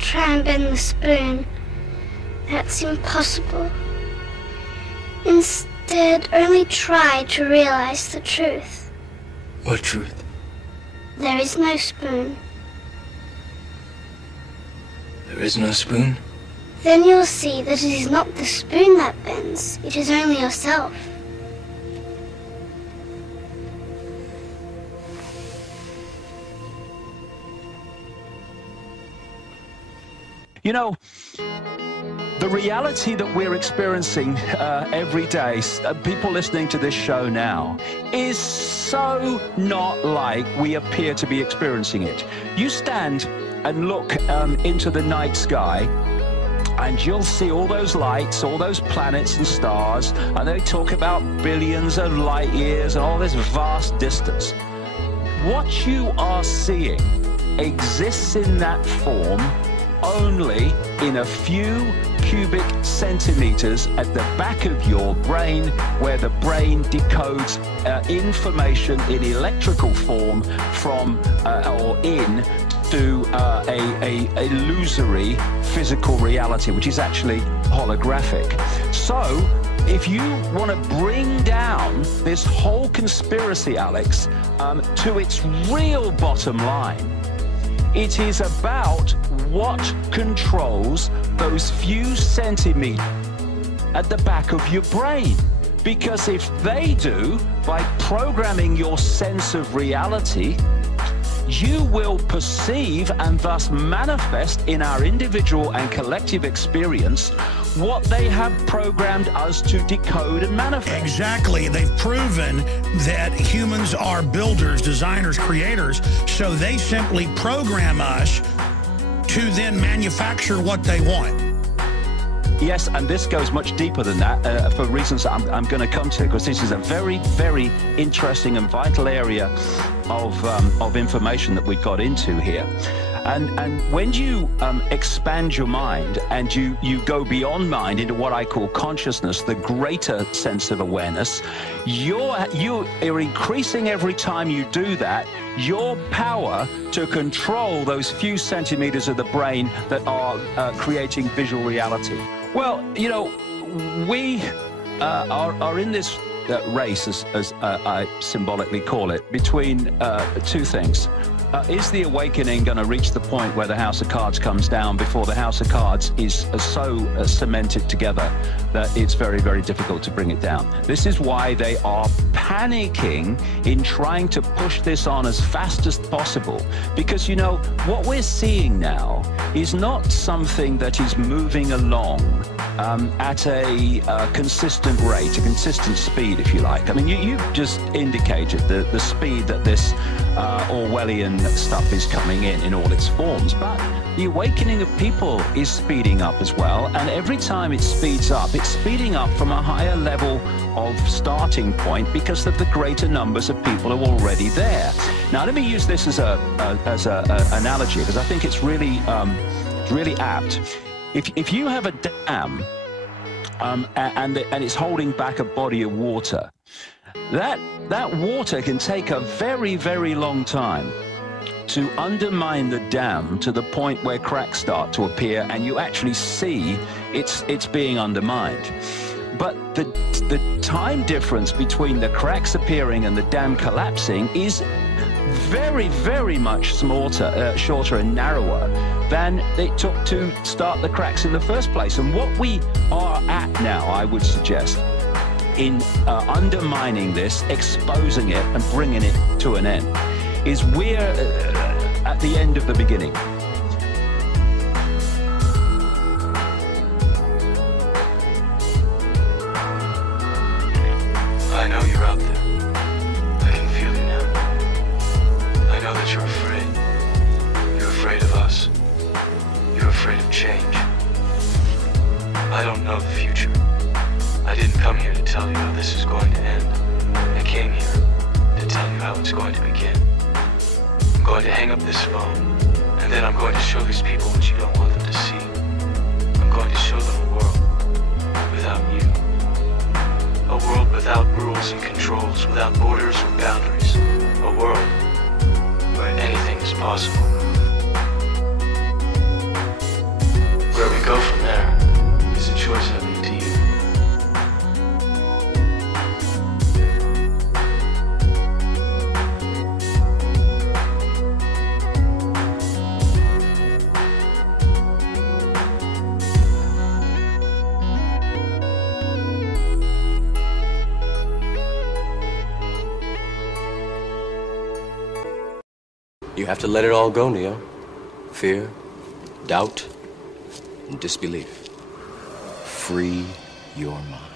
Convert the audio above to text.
try and bend the spoon. That's impossible. Instead, only try to realize the truth. What truth? There is no spoon. There is no spoon? Then you'll see that it is not the spoon that bends, it is only yourself. You know, the reality that we're experiencing every day, people listening to this show now, is so not like we appear to be experiencing it. You stand and look into the night sky, and you'll see all those lights, all those planets and stars, and they talk about billions of light years and all this vast distance. What you are seeing exists in that form only in a few cubic centimeters at the back of your brain, where the brain decodes information in electrical form from or in to a illusory physical reality, which is actually holographic. So if you want to bring down this whole conspiracy, Alex, to its real bottom line, it is about what controls those few centimeters at the back of your brain. Because if they do, by programming your sense of reality, you will perceive and thus manifest in our individual and collective experience what they have programmed us to decode and manifest. Exactly. They've proven that humans are builders, designers, creators, so they simply program us to then manufacture what they want. Yes, and this goes much deeper than that for reasons that I'm going to come to, because this is a very, very interesting and vital area of information that we've got into here. And when you expand your mind and you go beyond mind into what I call consciousness, the greater sense of awareness, you are increasing every time you do that your power to control those few centimeters of the brain that are creating visual reality. Well, you know, we are in this race, as I symbolically call it, between two things. Is the awakening going to reach the point where the House of Cards comes down before the House of Cards is so cemented together that it's very, very difficult to bring it down? This is why they are panicking in trying to push this on as fast as possible. Because, you know, what we're seeing now is not something that is moving along at a consistent rate, a consistent speed, if you like. I mean, you've just indicated the speed that this Orwellian stuff is coming in all its forms, but the awakening of people is speeding up as well, and every time it speeds up, it's speeding up from a higher level of starting point because of the greater numbers of people who are already there. Now, let me use this as a analogy, because I think it's really apt. If you have a dam and it's holding back a body of water, that water can take a very, very long time to undermine the dam to the point where cracks start to appear and you actually see it's being undermined. But the time difference between the cracks appearing and the dam collapsing is very, very much shorter and narrower than it took to start the cracks in the first place. And what we are at now, I would suggest, in undermining this, exposing it and bringing it to an end, is we're at the end of the beginning. I know you're out there. I can feel you now. I know that you're afraid. You're afraid of us. You're afraid of change. I don't know the future. I didn't come here to tell you how this is going to end. I came here to tell you how it's going to begin. I'm going to hang up this phone, and then I'm going to show these people what you don't want them to see. I'm going to show them a world without you. A world without rules and controls, without borders or boundaries. A world where anything is possible. You have to let it all go, Neo. Fear, doubt, and disbelief. Free your mind.